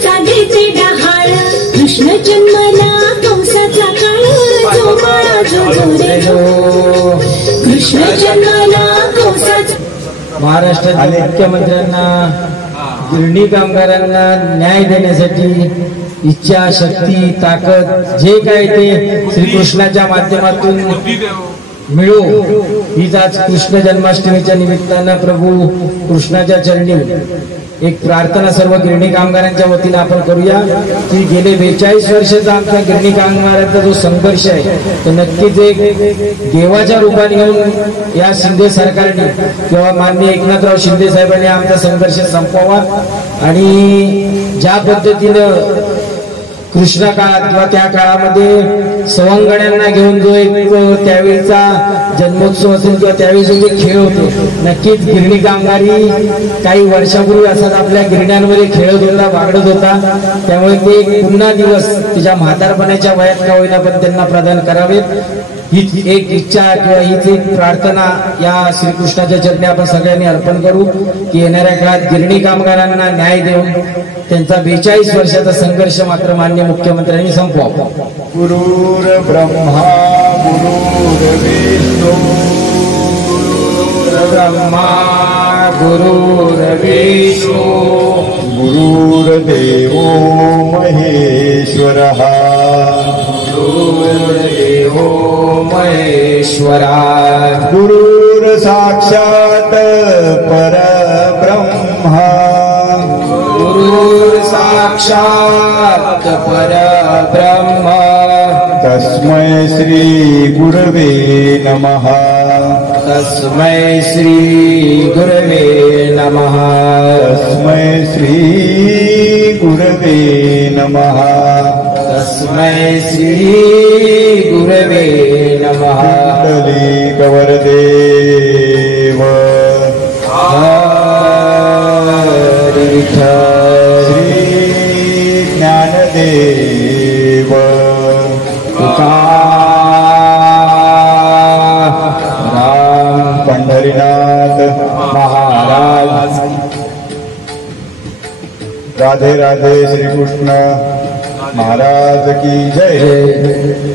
कंसाचा घेते डहाळ कृष्ण जन्मला कंसाचा काळ जो बाळा जो रे जो कृष्ण जन्मला कंसाचा महाराष्ट्रातील मुख्यमंत्र्यांना गिरणी कामगारांना न्याय देण्यासाठी इच्छा शक्ती ताकद जे काय ते श्रीकृष्णाच्या माध्यमातून मिळो हीच आज कृष्ण जन्माष्टमीच्या निमित्तानं प्रभू कृष्णाच्या चरणी एक प्रार्थना सर्व गिरणी कामगारांच्या वतीने आपण करूया की गेले 42 वर्षाचा आमच्या गिरणी कामगारांचा जो संघर्ष आहे तो नक्कीच एक देवाच्या रूपाने घेऊन या शिंदे सरकारने किंवा माननीय एकनाथराव शिंदे साहेबांनी आमचा संघर्ष संपवावा आणि ज्या पद्धतीनं कृष्ण काळात किंवा त्या काळामध्ये सवंगड्यांना घेऊन जो एक त्यावेळीचा जन्मोत्सव असेल किंवा त्यावेळी जो खेळ होते नक्कीच गिरणी कामगारी काही वर्षापूर्वी असतात आपल्या गिरण्यांमध्ये खेळत होता वागडत होता त्यामुळे ते पुन्हा दिवस त्याच्या म्हातारपणाच्या वयात का होईना पण त्यांना प्रदान करावेत हीच एक इच्छा किंवा हीच एक प्रार्थना या श्रीकृष्णाच्या चरणी आपण सगळ्यांनी अर्पण करू की येणाऱ्या काळात गिरणी कामगारांना न्याय देऊन त्यांचा 42 वर्षाचा संघर्ष मात्र मान्य मुख्यमंत्र्यांनी संपवावा. गुरुर ब्रह्मा गुरुर विष्णू ब्रह्मा गुरुर विष्णू गुरुर्देवो महेश्वरः गुरुर्देवो महेश्वरा गुरुर साक्षात् परब्रह्मा गुरुर साक्षात् परब्रह्म तस्मै श्री गुरवे नमः तस्मै श्री गुरवे नमः तस्मै श्री गुरवे नमः तस्मै श्री गुरवे नमः कुंडलीकवरदेव हरि विठ्ठल श्री ज्ञानदेव राम पंढरीनाथ महाराज राधे राधे श्री कृष्ण महाराज की जय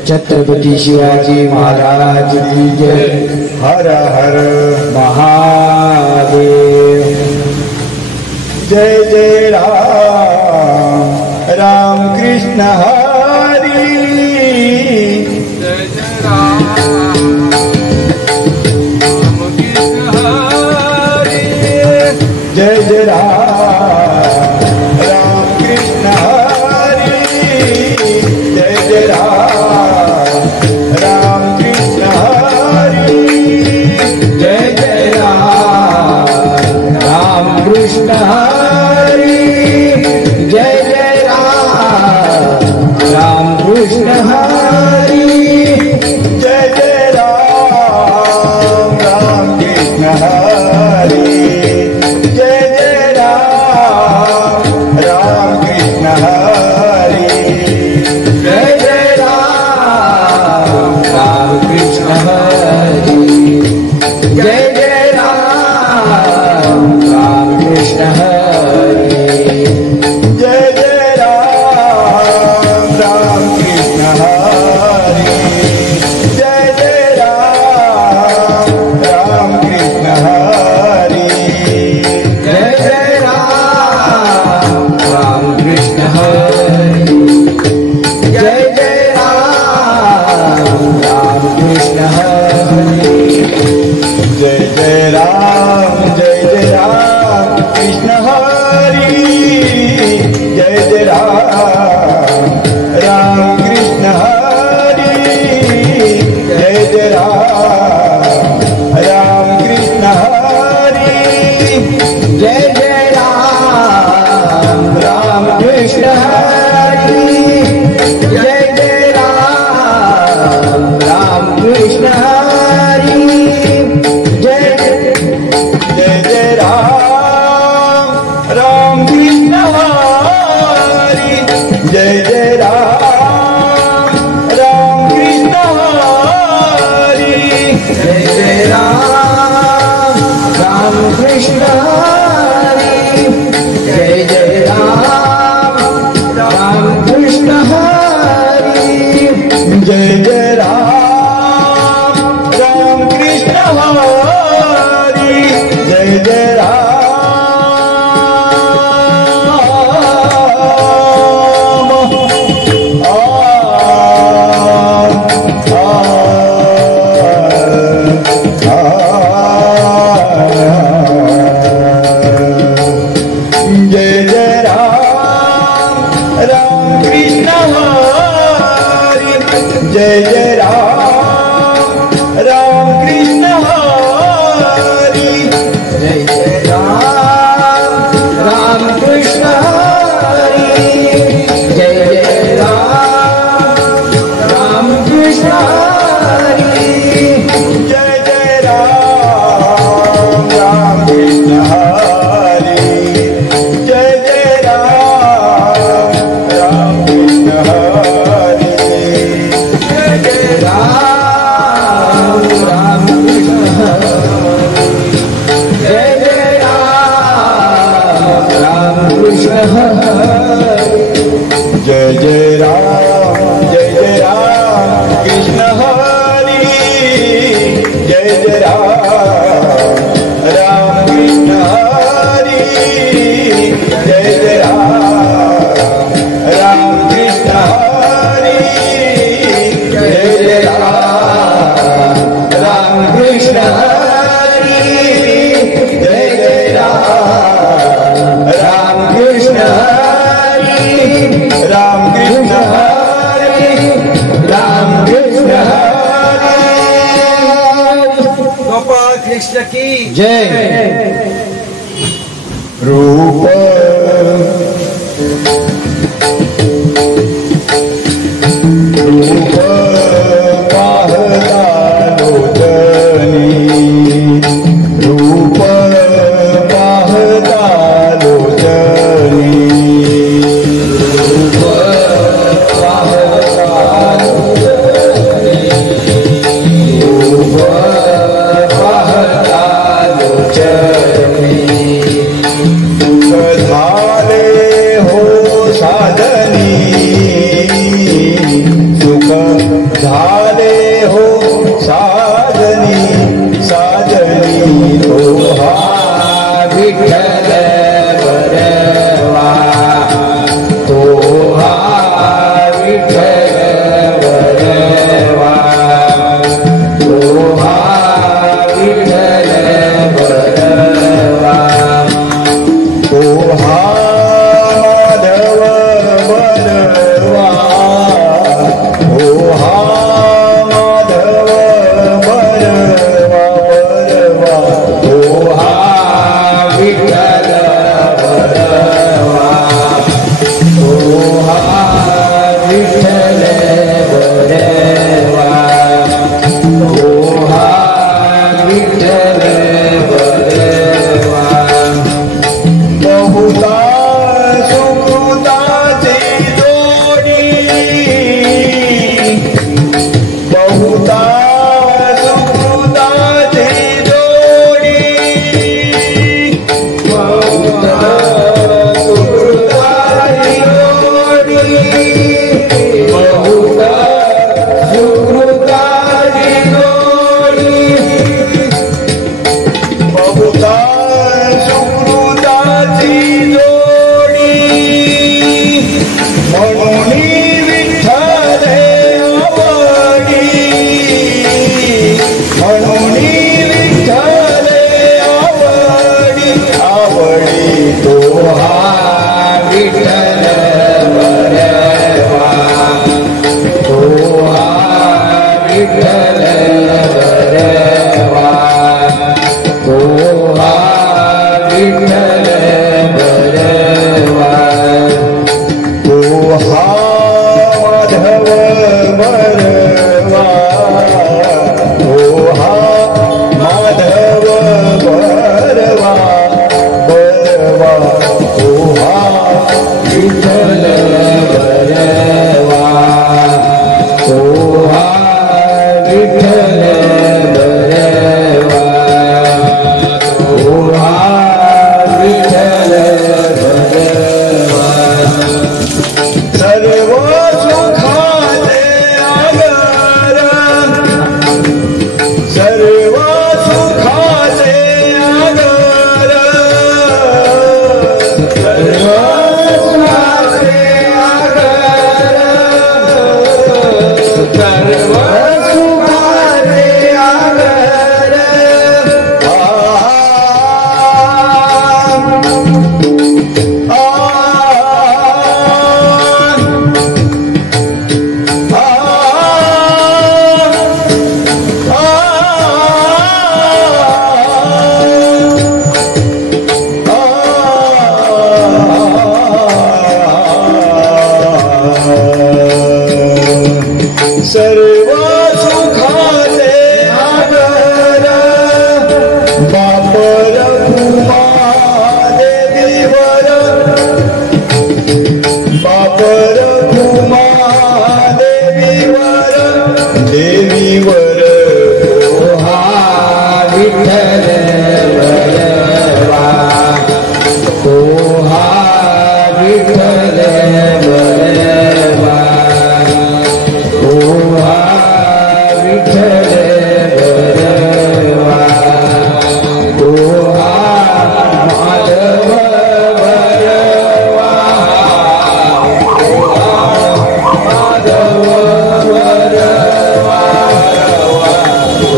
छत्रपती शिवाजी महाराज की जय हर हर महादेव जय जय राम राम कृष्ण हरी जय जय राम राम कृष्ण हरी जय जय राम राम कृष्ण हरी जय जय राम कृष्ण हरी जय जय राम कृष्ण हरी जय जय राम राम कृष्ण हरी जय जय राम राम कृष्ण हरी जय जय राम कृष्ण हरी जय जय राम कृष्ण हरी जय जय राम राम कृष्ण हरी जय जय राम राम कृष्ण हरी जय जय राम कृष्ण हरी जय जय राम कृष्ण हरी जय जय राम कृष्ण हरी जय जय जय राम राम कृष्ण हरी जय जय राम राम कृष्ण हरी जय जय राम राम कृष्ण हरी जय जय राम राम कृष्ण हरी जय जय राम राम कृष्ण हरी जय जय राम राम कृष्ण हरी जय जय राम राम कृष्ण हरी जय जय राम कृष्ण हरी जय जय राम कृष्ण हरी जय जय राम कृष्ण हरी जय जय राम कृष्ण हरी जय जय राम कृष्ण हरी राम कृष्ण हरी राम कृष्ण हरी गोपाल कृष्ण की जय रूप रूप पाहता लोचनी रूप पाहता लोचनी रूप पाहता रूप पाहता लोचनी सुख झाले हो साधनी सुख झाले हो साधनी साधनी तो विठ्ठल बरवा तो विठ्ठल बरवा तो विठ्ठल बरवा तो माधव बरवा तो माधव बरवा बरवा तो विठ्ठल बरवा तो विठ्ठल बरवा तो विठ्ठल बरवा बहुता सुकृताची जोडी बहुता सुकृताची जोडी बहुता सुकृताची जोडी बहुता सुकृताची जोडी बहुता सुकृताची जोडी म्हणून विठ्ठल आवडी म्हणून विठ्ठल आवडी आवडी तो विठ्ठल बरवा तो विठ्ठल बरवा तो विठ्ठल बरवा तो माधव बरवा तो माधव बरवा बरवा तो विठ्ठल बरवा तो विठ्ठल बरवा तो विठ्ठल बरवा सर्व सुखाचे आगर सर्व सुखाचे आगर सर्व सुखाचे पर उमा देवीवर देवीवर ओहा विठ्ठल बरवा ओहा विठ्ठल बरवा ओहा विठ्ठल बरवा ओहा माधव बरवा माधव बरवा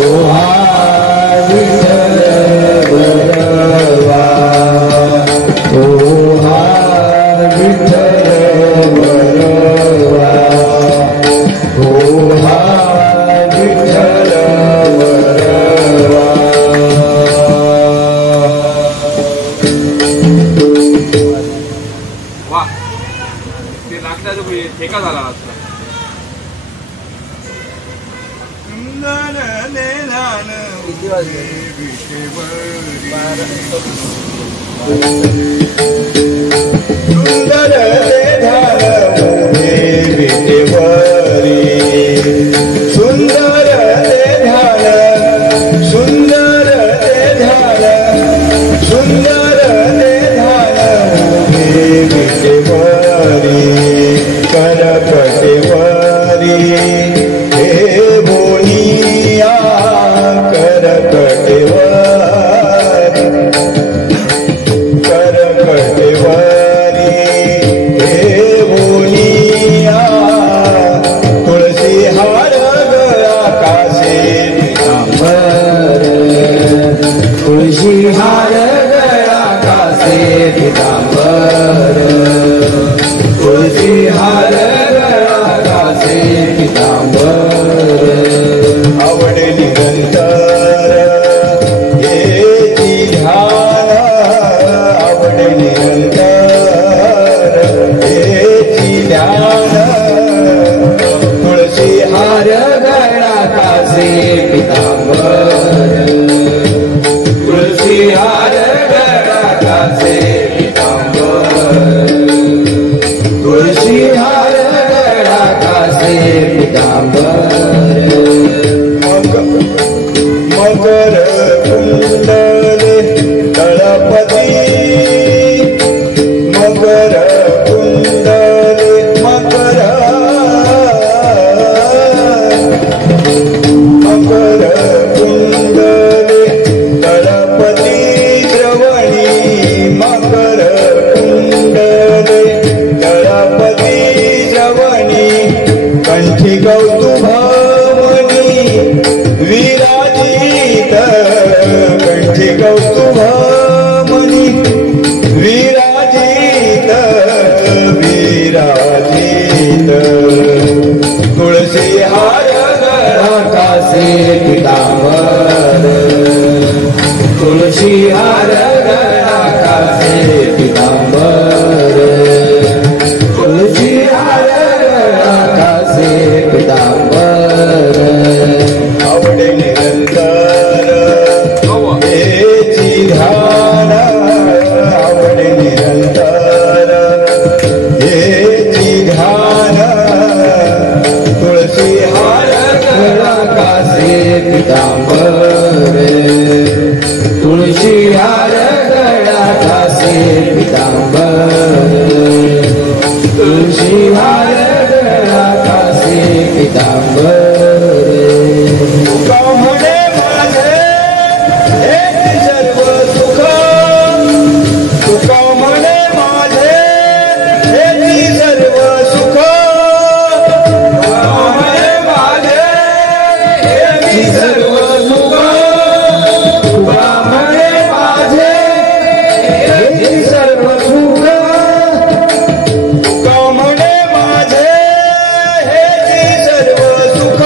ओहा विठ्ठल बरवा ओहा विठ्ठल बरवा ओहा विठ्ठल बरवा वा ते नागटाचं ठेका झाला असता सुंदर ध्यान उभे विटेवरी सुंदर ध्यान सुंदर ध्यान सुंदर ध्यान उभे विटेवरी करकटेवरी हे बोनिया करकटेवरी करकटेवरी हे बोलिया तुळसी हार गळा कासे पितांबर तुळशी हार गळा कासे पितांबर तुळशी हार गळा कासे पितांबर आवडे निरंतर येची ध्यान आवडे निरंतर येची ध्यान तुळसी हार गळा कासे पितांबर तुळशी हार गळा कासे पितांबर तुळशी हार गळा कासे पितांबर मकर कुंडले तळपती मकर कुंडले मकर मकर कुंडले तळपती श्रवणी मकर कुंडले तळपती श्रवणी कंठी कौतुभमणी विराजित कंठी कौतुभमणी विराजित विराजित तुळसी हार गळा कासे पितांबर तुळशी हार गळा कासे पितांबर तुळशी हार गळा कासे पितांबर आवडे निरंतर हेची ध्यान आवडे निरंतर हेची ध्यान तुळसी हार गळा कासे पितांबर तुळशी हार गळा कासे पितांबर तुळशी हार गळा कासे पितांबर तुका म्हणे माझे हेच सर्व सुख तुका म्हणे माझे हेच सर्व सुख तुका म्हणे माझे हेच सर्व सुख तुका म्हणे माझे हेच सर्व सुख तुका म्हणे माझे हेच सर्व सुख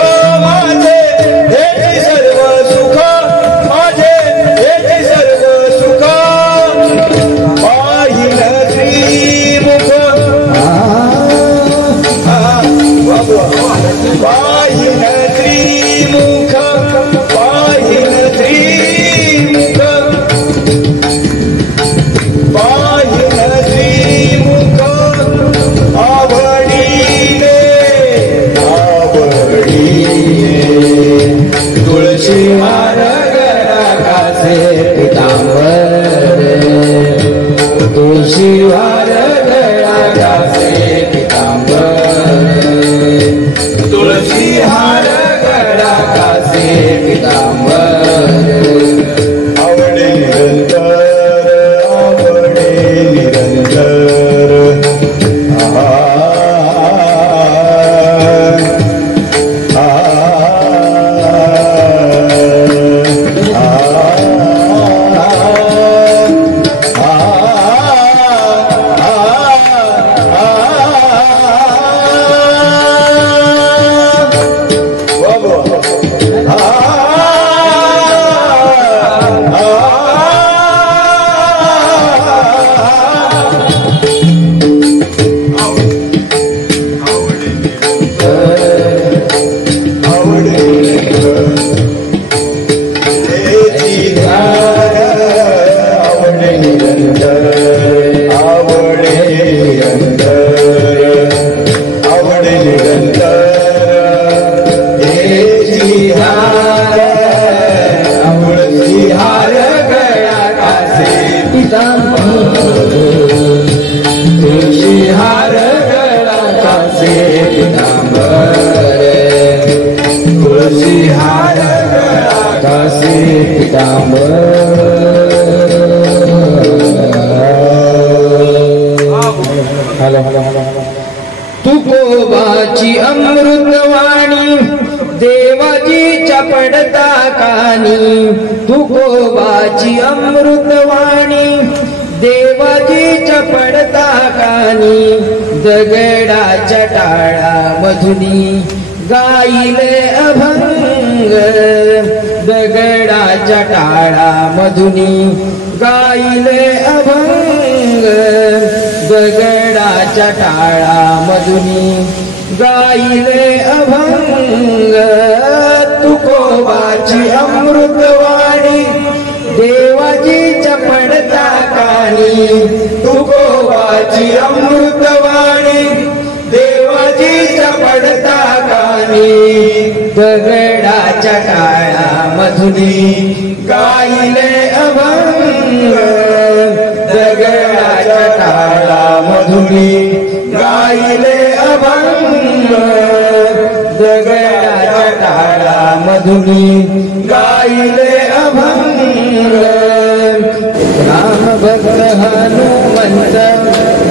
पितांबर तुकोबाची अमृतवाणी देवाजीच्या पडता कानी तुकोबाची अमृतवाणी देवाजीच्या पडता कानी दगडाच्या टाळा मधुनी गाईले अभंग दगडाच्या टाळा मधुनी गाईले अभंग दगडाच्या टाळा मधुनी गाईले अभंग तुकोबाची अमृतवाणी देवाजीच्या पडता कानी तुकोबाची अमृतवाणी देवाजीच्या पडता कानी दगडाच्या टाळा मधुनी गाईले अभंग दगडाच्या टाळा मधुनी गाईले अभंग दगडाच्या टाळा मधुनी गाईले अभंग राम भक्त हनुमंत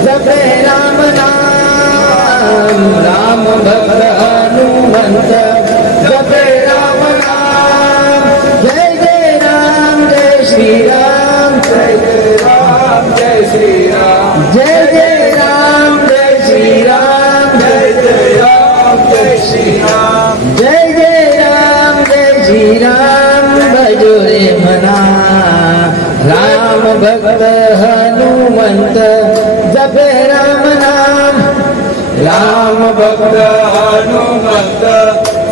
जपे राम नाम राम भक्त हनुमंत जपे राम नाम जय जय राम जय श्री राम जय जय राम जय श्री राम जय जय राम जय श्री राम जय जय राम जय श्री राम जय जय राम जय श्री राम भजो रे मना राम भक्त हनुमंत जपे राम नाम राम भक्त हनुमंत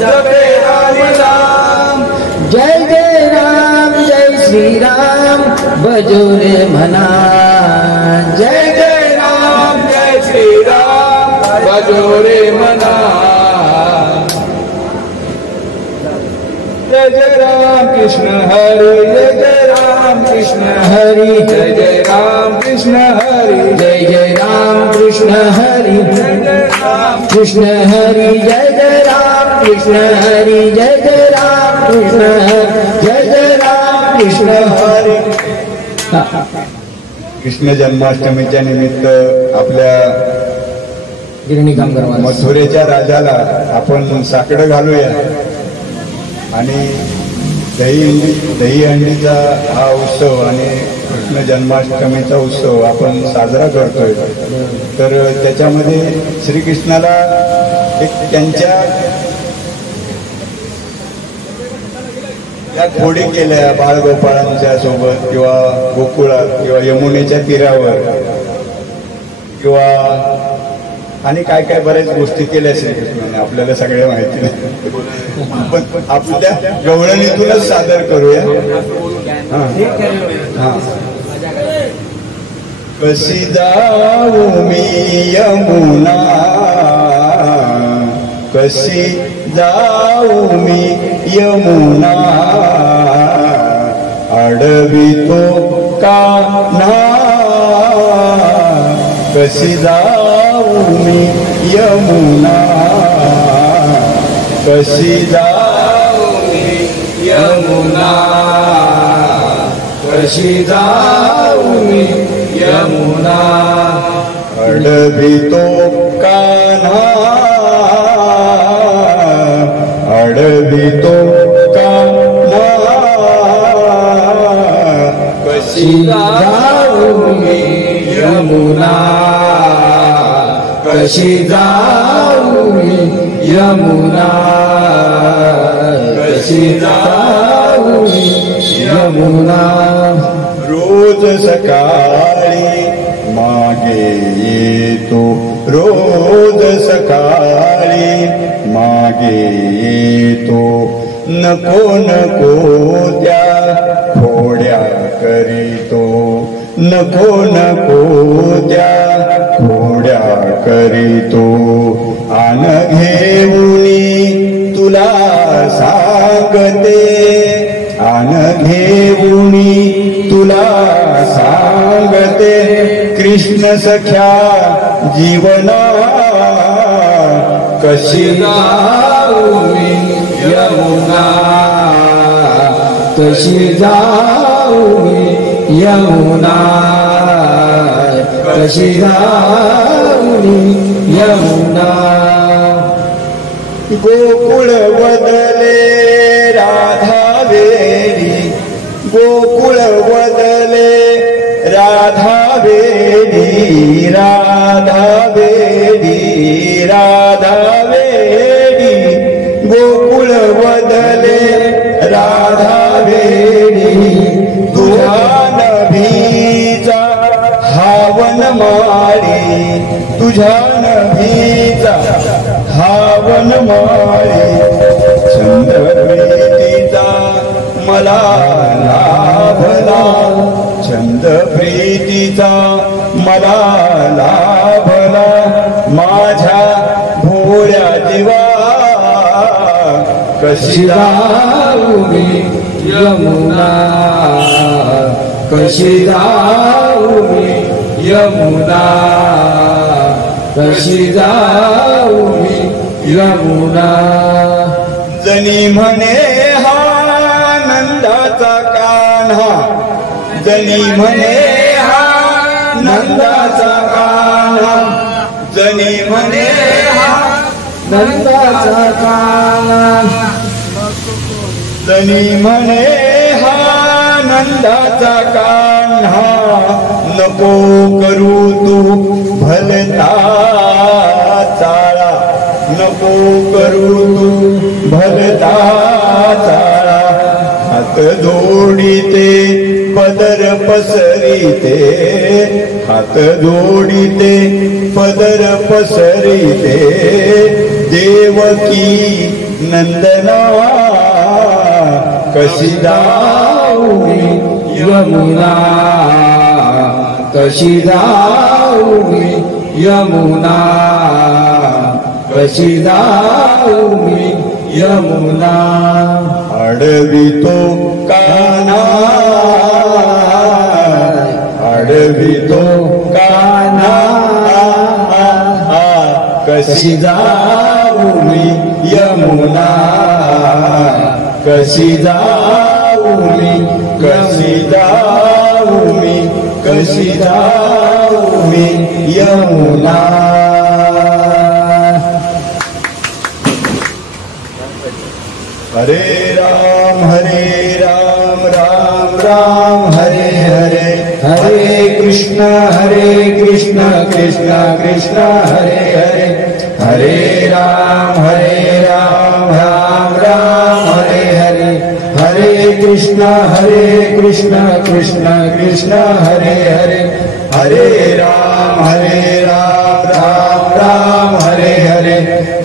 जपे राम नाम जय जय राम जय श्री राम भजो रे मना जय जय राम जय श्री राम भजो रे मना जय जय राम कृष्ण हरि जय जय राम कृष्ण हरि जय जय राम कृष्ण हरि जय जय राम कृष्ण हरि जय जय राम कृष्ण हरि जय जय राम कृष्ण हरि जय जय राम कृष्ण हरि जय जय राम कृष्ण हरि कृष्ण जन्माष्टमीच्या निमित्त आपल्या गिरणी कामगार मथुरेच्या राजाला आपण साकडं घालूया आणि दहीहंडीचा हा उत्सव आणि कृष्ण जन्माष्टमीचा उत्सव आपण साजरा करतोय. तर त्याच्यामध्ये श्रीकृष्णाला एक त्यांच्या त्या खोडी केल्या बाळगोपाळांच्या सोबत किंवा गोकुळात किंवा यमुनेच्या तीरावर किंवा आणि काय काय बऱ्याच गोष्टी केल्या श्रीकृष्णाने आपल्याला सगळ्या माहिती नाही पण आपल्या गवळणीतूनच सादर करूया. कशी जाऊ मी यमुना कशी जाऊ मी यमुना अडवितो कान्हा कशी जाऊ मी यमुना कशी जाऊ मी यमुना कशी जाऊ मी यमुना अडवितो कान्हा अडवितो कान्हा कशी जाऊ मी यमुना कशी जाऊ मी यमुना कशी जाऊ मी यमुना रोज सकाळी मागे येतो रोज सकाळी मागे येतो नको नको त्या खोड्या करीतो नको नको त्या खोड्या करीतो आन घेऊनी तुला सांगते आन घेऊनी तुला सांगते कृष्ण सख्या जीवना कशी जाऊ मी यमुना कशी जाऊ मी यमुना कशी जाऊ मी यमुना गोकुळ वदले राधा वेणी गोकुळ वदले राधा वेणी राधा वेणी राधा वेणी गोकुळ वदले राधा वेणी तुझ्या नभीचा हावन मारी तुझ्या नभीचा हावन मारी छंद प्रीतीचा मला लाभला छंद प्रीतीचा मला लाभला माझ्या भोळ्या जीवा कशी जाऊ मी यमुना कशी जाऊ मी यमुना कशी जाऊ मी यमुना जनी म्हणे हा नंदाचा कान्हा जनी म्हणे हा नंदाचा कान्हा जनी म्हणे हा नंदाचा कान्हा जनी म्हणे हा नंदाचा कान्हा नको करू तू भलता चाळा नको करू तू भलता चाळा हात जोडीते पदर पसरीते हात जोडीते पदर पसरीते देवकी नंदना कशी जाऊ मी यमुना कशी जाऊ मी यमुना कशी जाऊ मी यमुना अडवितो काना अडवितो काना कशी जाऊ मी यमुना कशी जाऊ मी कशी जाऊ मी कशी जाऊ मी यमुना हरे राम राम राम हरे हरे हरे कृष्ण कृष्ण कृष्ण हरे हरे हरे राम राम राम हरे हरे हरे कृष्ण कृष्ण कृष्ण हरे हरे हरे राम राम हरे हरे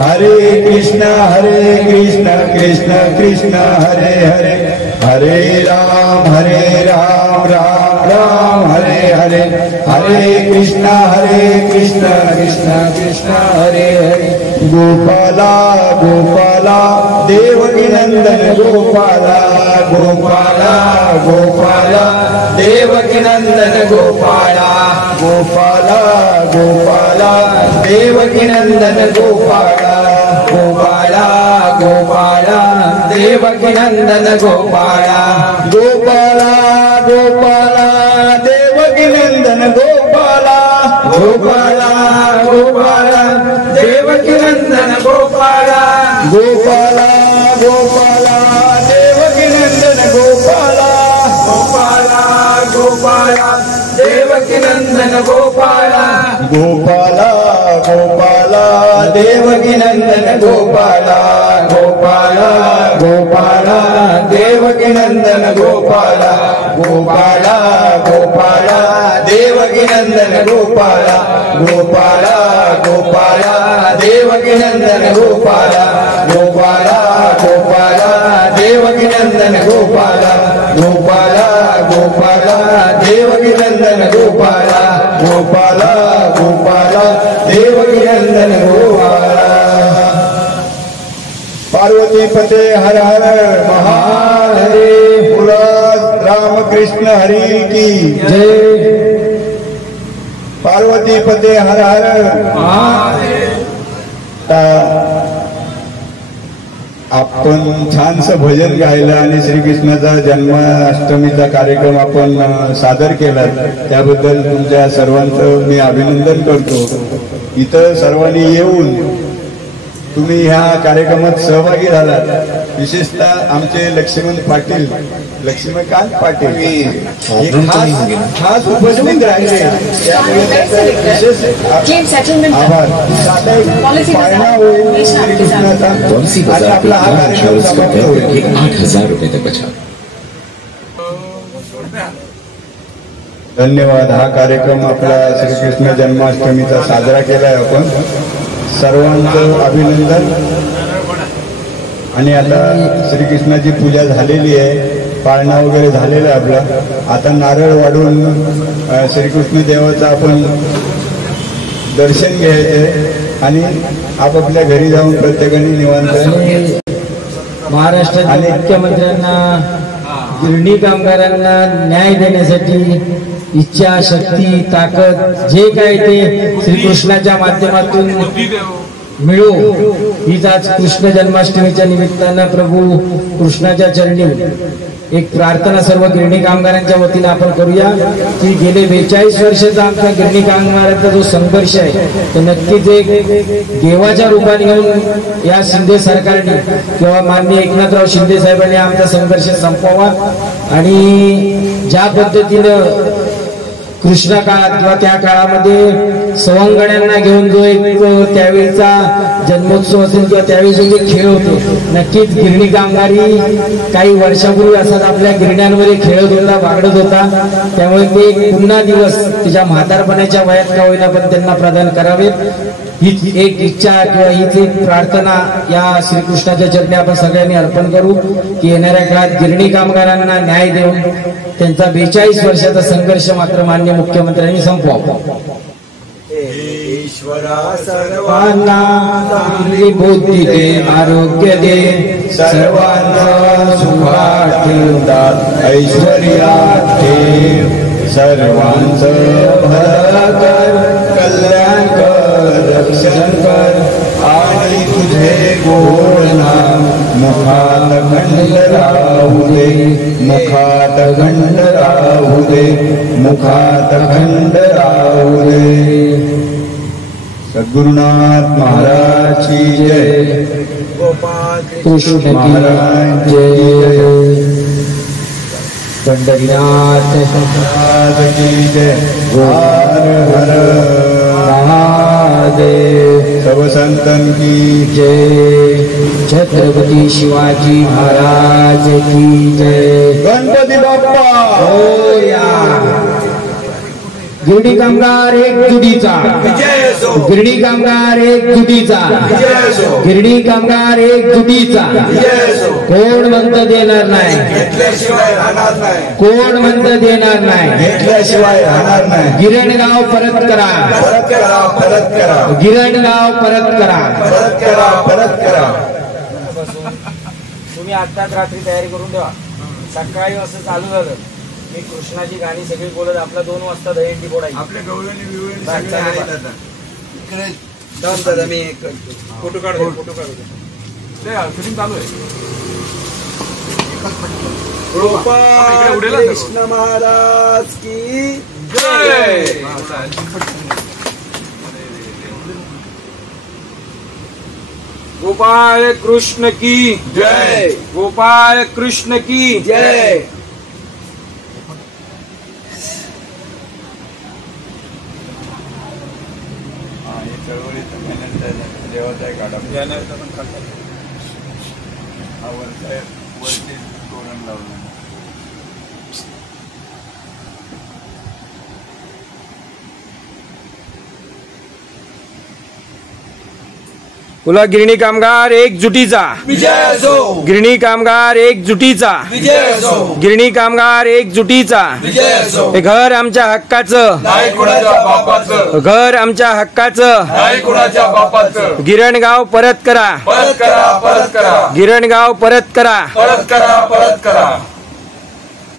हरे कृष्ण कृष्ण कृष्ण हरे हरे हरे राम राम हरे हरे हरे कृष्ण कृष्ण कृष्ण हरे हरे गोपाला गोपाला देवकी नंदन गोपाला गोपाला गोपाला देवकी नंदन गोपाला गोपाला गोपाला देवकी नंदन गोपाला गोपाला गोपाला देवकी नंदन गोपाला गोपाला गोपाला देवकी नंदन गोपाला गोपाला गोपाला देवकी नंदन गोपाला गोपाला गोपाला देवकी नंदन गोपाला गोपाला गोपाला देवकी नंदन गोपाला गोपाला गोपाला देवकी नंदन गोपाला गोपाला गोपाला देवकी नंदन गोपाला गोपाला गोपाला देवकी नंदन गोपाला गोपाला गोपाला देवकी नंदन गोपाला गोपाला गोपाला देवकी नंदन गोपाला गोपाला गोपाला देवकी नंदन गोपाला गोपाला गोपाला देवकी नंदन गोपाला पार्वती पते हर हर महाहरे बोला रामकृष्ण हरी की जय पार्वती पते हर हर आपण छानसं भजन गायलं आणि श्रीकृष्णाचा जन्माष्टमीचा कार्यक्रम आपण सादर केला, त्याबद्दल तुमच्या सर्वांचं मी अभिनंदन करतो. इथं सर्वांनी येऊन तुम्ही ह्या कार्यक्रमात सहभागी झालात. विशेषतः आमचे लक्ष्मीकांत पाटील हे खास उपस्थित राहिले, त्यामुळे त्यांचा विशेष आभार. पाळणा होईल श्रीकृष्णाचा आणि आपला हा कार्यक्रम समाप्त होईल. 8,000 रुपये तक बचा. धन्यवाद. हा कार्यक्रम आपला श्रीकृष्ण जन्माष्टमीचा साजरा केलाय आपण. सर्वांचं अभिनंदन. आणि आता श्रीकृष्णाची पूजा झालेली आहे, पाळणा वगैरे झालेला आहे आपला. आता नारळ वाढून श्रीकृष्ण देवाचं आपण दर्शन घ्यायचंय आणि आपापल्या घरी जाऊन प्रत्येकाने निवांत. महाराष्ट्राच्या मुख्यमंत्र्यांना गिरणी कामगारांना न्याय देण्यासाठी इच्छा, शक्ती, ताकद जे काय ते श्रीकृष्णाच्या माध्यमातून मिळो, हीच आज कृष्ण जन्माष्टमीच्या निमित्तानं प्रभू कृष्णाच्या चरणी एक प्रार्थना सर्व गिरणी कामगारांच्या वतीने आपण करूया की गेले 42 वर्षाचा आमचा गिरणी कामगारांचा जो संघर्ष आहे तो नक्कीच एक देवाच्या रूपाने घेऊन या शिंदे सरकारने किंवा माननीय एकनाथराव शिंदे साहेबांनी आमचा संघर्ष संपवावा. आणि ज्या पद्धतीनं कृष्णा काळात किंवा त्या काळामध्ये सवंगड्यांना घेऊन जो एक त्यावेळीचा जन्मोत्सव असेल किंवा त्यावेळी जो खेळ होते, नक्कीच गिरणी कामगारी काही वर्षापूर्वी असतात आपल्या गिरण्यांमध्ये खेळत होता, वागडत होता. त्यामुळे ते पुन्हा दिवस त्याच्या म्हातारपणाच्या वयात का होईना पण त्यांना प्रदान करावेत, हीच एक इच्छा किंवा हीच एक प्रार्थना या श्रीकृष्णाच्या चरणी आपण सगळ्यांनी अर्पण करू की येणाऱ्या काळात गिरणी कामगारांना न्याय देऊन त्यांचा 42 वर्षाचा संघर्ष मात्र मान्य मुख्यमंत्र्यांनी संपवावा. ईश्वरा सर्वांना चांगली बुद्धी दे, आरोग्य दे, सर्वांना सुखात ठेवतात, ऐश्वर्यात ठेव, सर्वांचं भलं कर, कल्याण कर, रक्षण कर आणि तुझे गोड नाम मुखात खंड राहू दे, मुखात खंड राहू दे, मुखात खंड राहू दे. सद्गुरुनाथ महाराज की जय. कृष्ण महाराज जय. पंढरीनाथ महाराज की जय. हर हर महादेव. सब संतन की जय. छत्रपती शिवाजी महाराज की जय. गणपती बाप्पा मोरया. गिरणी कामगार एकजुटीचा, गिरणी कामगार एकजुटीचा, गिरणी कामगार एकजुटीचा. कोण म्हणतं देणार नाही, कोण म्हणतं देणार नाही, घेतल्याशिवाय राहणार नाही. गिरणगाव परत करा, परत करा, परत करा, गिरणगाव परत करा, परत करा, परत करा. तुम्ही आत्ताच रात्री तयारी करून ठेवा. सकाळी असं चालू झालं मी कृष्णाची गाणी सगळी बोलत आपला 2 वाजता दहीहंडी फोडायची. आपल्या गवळणी बिवळणी बाय, सगळे आहेत बाय. आता. इकडे जाऊन दादा मी एक फोटो काढतो, फोटो काढतो. ते शूटिंग चालू आहे. आपण इकडे उडेला सगळं. कृष्ण महाराज की जय. गोपाल कृष्ण की जय. गोपाल कृष्ण की जय. देवाचा एक आडा हा वरती तोरण लावलं. बोला गिरणी कामगार एकजुटीचा विजय असो. गिरणी कामगार एकजुटीचा विजय असो. गिरणी कामगार एकजुटीचा विजय असो. हे घर आमच्या हक्काचं, नाही कुणाच्या बापाचं, घर आमच्या हक्काचं. नाही कुणाच्या बापाचं. गिरणगाव परत करा, परत करा, परत करा, गिरणगाव परत करा. परत करा, परत करा.